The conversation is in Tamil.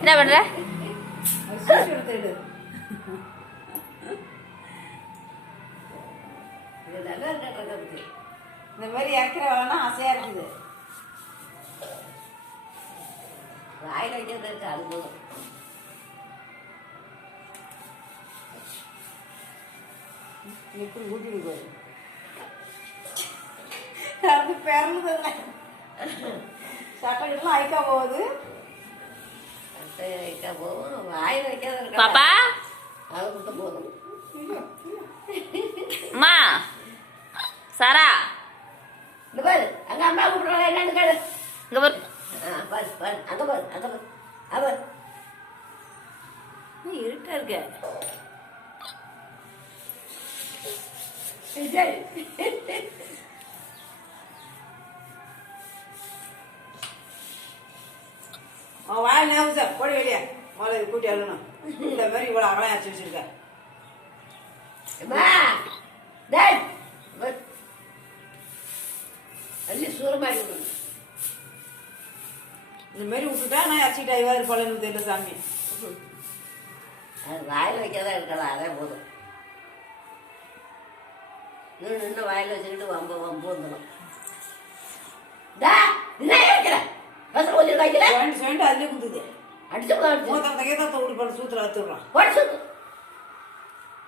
என்ன பண்ற? இந்த மாதிரி இறக்கிற வேலைன்னா ஆசையா இருக்குது. வாயில் வைக்கிறது இருக்கு, அது போதும். எப்படி ஊட்டிட்டு போகுது அது பிறந்ததில்ல. சட்டைகள்லாம் ஐக்கா போகுது. வைக்க போதும், வாயில் வைக்காத இருக்கா பாப்பா அது மட்டும் போதும். அம்மா சாரா இந்த பாரு, அங்க அம்மா கூப்பிடுறாங்க, என்னன்னு கேளு. இங்க பாரு. பாரு பாரு, அங்க பாரு, அங்க பாரு, அவர் இருட்டா இருக்க. அவன் வாயில் ஞாபகம் சார் போட வெளியே மழை கூட்டி அழுணும். இந்த மாதிரி இவ்வளோ அகலம் அரைச்சி வச்சிருக்க. சூரமாடி இந்த மாதிரி விட்டுட்டா நான் அரைச்சிட்டா இவாரு பழனு தெரியல சாமி. அது வாயில் வைக்காதான் இருக்கலாம், அதே போதும். இன்னும் நின்று வாயில் வச்சுக்கிட்டு வம்பு வம்பு வந்துடும். அதுலேயே குந்துது. அடிச்சு மூத்தத்தை கேத்தா தோடி பண்ண சூத்திர அத்துடுறான். போட